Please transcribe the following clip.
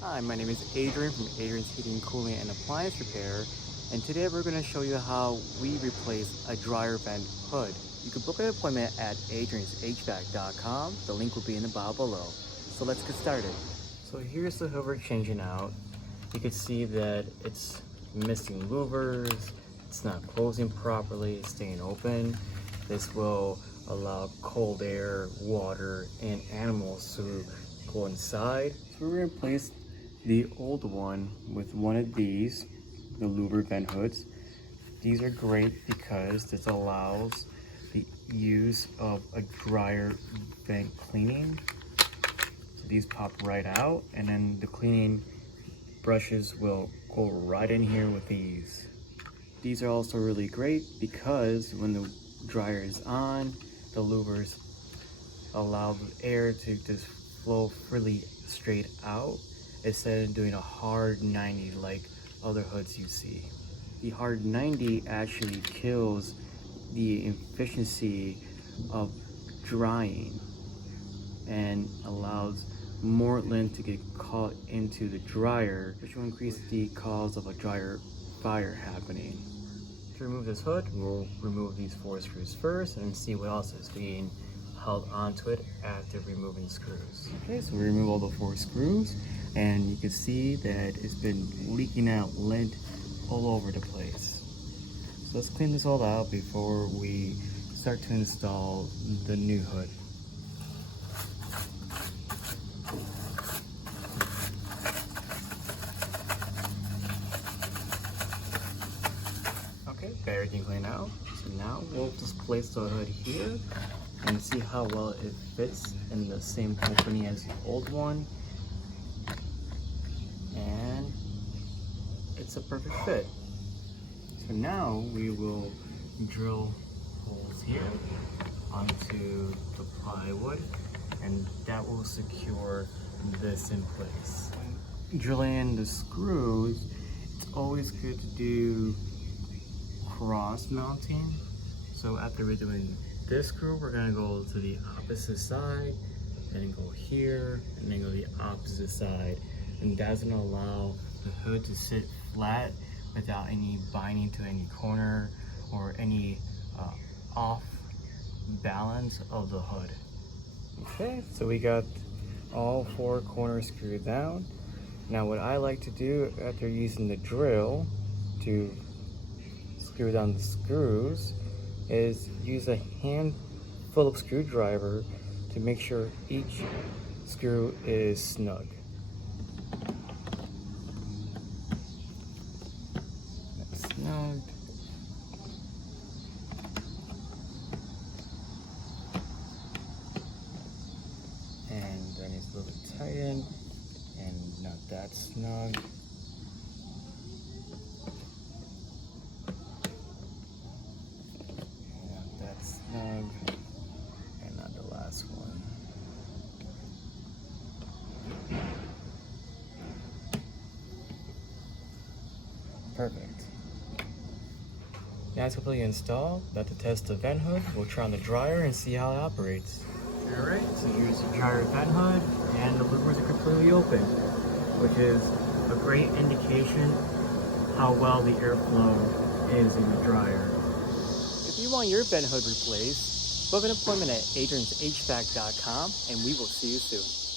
Hi, my name is Adrian from Adrian's Heating, Cooling, and Appliance Repair, and today we're going to show you how we replace a dryer vent hood. You can book an appointment at adrianshvac.com. The link will be in the bio below. So let's get started. So here's the hood we're changing out. You can see that it's missing louvers, it's not closing properly, it's staying open. This will allow cold air, water, and animals to go inside. So we're going to replace the old one with one of these, the louver vent hoods. These are great because this allows the use of a dryer vent cleaning. So these pop right out, and then the cleaning brushes will go right in here with ease. These are also really great because when the dryer is on, the louvers allow the air to just flow freely straight out instead of doing a hard 90 like other hoods you see. The hard 90 actually kills the efficiency of drying and allows more lint to get caught into the dryer, which will increase the cause of a dryer fire happening. To remove this hood, we'll remove these 4 screws first and see what else is being held onto it after removing the screws. Okay, so we remove all the 4 screws, and you can see that it's been leaking out lint all over the place. So let's clean this all out before we start to install the new hood. Okay, got everything cleaned out. So now we'll just place the hood here and see how well it fits in the same opening as the old one. And it's a perfect fit. So now we will drill holes here onto the plywood, and that will secure this in place. When drilling in the screws, it's always good to do cross mounting. So after we're doing this screw, we're gonna go to the opposite side and go here and then go to the opposite side, and that's gonna allow the hood to sit flat without any binding to any corner or any off balance of the hood. Okay, so we got all 4 corners screwed down. Now what I like to do after using the drill to screw down the screws is use a handful of screwdriver to make sure each screw is snug. That's snug. And then it's a little bit tightened and not that snug. Snug, and not the last one. Perfect. Now it's completely installed. About to test the vent hood. We'll try on the dryer and see how it operates. Alright, so here's the dryer vent hood, and the louvers are completely open, which is a great indication how well the airflow is in the dryer. If you want your vent hood replaced, book an appointment at adrianshvac.com, and we will see you soon.